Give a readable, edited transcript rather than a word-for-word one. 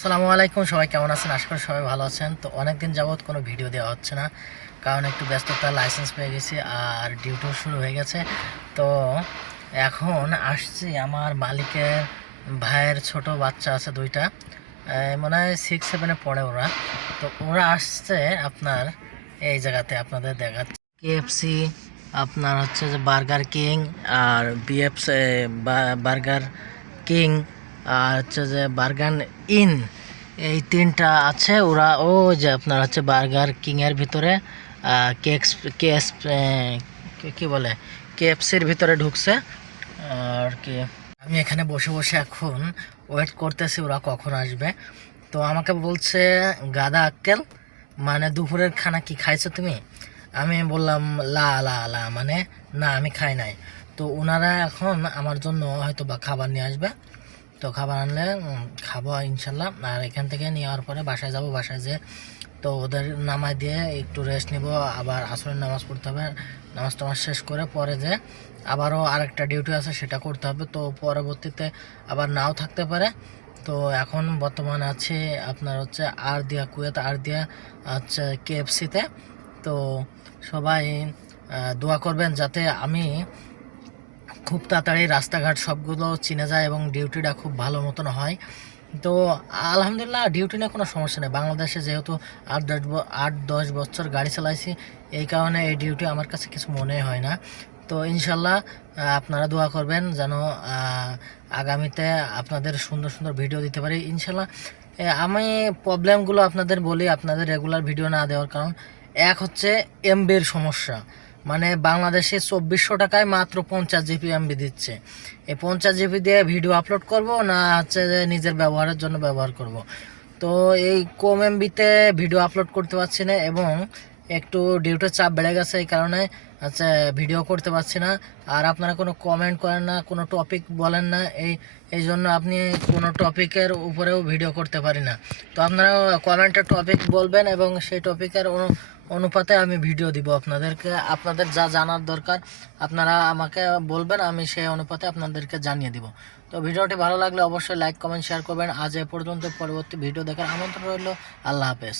আসসালামু আলাইকুম, সবাই কেমন আছেন? আশা করি সবাই ভালো আছেন। তো অনেকদিন যাবৎ কোনো ভিডিও দেওয়া হচ্ছে না, কারণ একটু ব্যস্ততা, লাইসেন্স পেয়ে গেছি আর ডিউটিও শুরু হয়ে গেছে। তো এখন আসছি, আমার মালিকের ভাইয়ের ছোট বাচ্চা আছে দুইটা, মনে হয় 6-7-এ পড়ে ওরা। তো ওরা আসছে আপনার এই জায়গাতে, আপনাদের দেখাচ্ছে KFC, আপনার হচ্ছে যে বার্গার কিং আর BF বার্গার কিং, আর হচ্ছে যে বার্গার ইন, এই তিনটা আছে। ওরা ও যে আপনার হচ্ছে বার্গার কিং এর ভিতরে কেক্স কেএস কি বলে KFC-র ভিতরে ঢুকছে আর কি। আমি এখানে বসে বসে এখন ওয়েট করতেছি ওরা কখন আসবে। তো আমাকে বলছে, গাদা আক্কেল, মানে দুপুরের খানা কি খাইছো তুমি? আমি বললাম লা লা লা, মানে না আমি খাই নাই। তো ওনারা এখন আমার জন্য হয়তো বা খাবার নিয়ে আসবে। তো খাবার আনলে খাবো ইনশাল্লাহ। আর এখান থেকে নেওয়ার পরে বাসায় যাব, বাসায় যেয়ে তো ওদের নামায় দিয়ে একটু রেস্ট নিব, আবার আসরের নামাজ পড়তে হবে। নামাজ টামাজ শেষ করে পরে যে আবারও আরেকটা ডিউটি আছে, সেটা করতে হবে। তো পরবর্তীতে আবার নাও থাকতে পারে। তো এখন বর্তমান আছে আপনার হচ্ছে আরদিয়া, কুয়েত আরদিয়া হচ্ছে KFC-তে। তো সবাই দোয়া করবেন যাতে আমি খুব তাড়াতাড়ি রাস্তাঘাট সবগুলো চিনে যায় এবং ডিউটিটা খুব ভালো মতন হয়। তো আলহামদুলিল্লাহ ডিউটি নিয়ে কোনো সমস্যা নেই। বাংলাদেশে যেহেতু 8-10 বছর গাড়ি চালাইছি, এই কারণে এই ডিউটি আমার কাছে কিছু মনে হয় না। তো ইনশাল্লাহ আপনারা দোয়া করবেন যেন আগামীতে আপনাদের সুন্দর সুন্দর ভিডিও দিতে পারি ইনশাল্লাহ। আমি প্রবলেমগুলো আপনাদের বলি, আপনাদের রেগুলার ভিডিও না দেওয়ার কারণ এক হচ্ছে এমবির সমস্যা। মানে বাংলাদেশে 2400 টাকায় মাত্র 50 GB এমবি দিচ্ছে। এই 50 GB দিয়ে ভিডিও আপলোড করব না হচ্ছে যে নিজের ব্যবহারের জন্য ব্যবহার করব। তো এই কম এমবিতে ভিডিও আপলোড করতে পারছি না, এবং একটু ডিউটির চাপ বেড়ে গেছে, এই কারণে আচ্ছা ভিডিও করতে পারছি না। আর আপনারা কোনো কমেন্ট করেন না, কোনো টপিক বলেন না, এই জন্য আপনি কোনো টপিকের উপরেও ভিডিও করতে পারি না। তো আপনারা কমেন্টে টপিক বলবেন এবং সেই টপিকের অনুপাতে আমি ভিডিও দিব আপনাদেরকে। আপনাদের যা জানার দরকার আপনারা আমাকে বলবেন, আমি সেই অনুপাতে আপনাদেরকে জানিয়ে দিব। তো ভিডিওটি ভালো লাগলে অবশ্যই লাইক, কমেন্ট, শেয়ার করবেন। আজ এ পর্যন্ত, পরবর্তী ভিডিও দেখার আমন্ত্রণ রইল। আল্লাহ হাফেজ।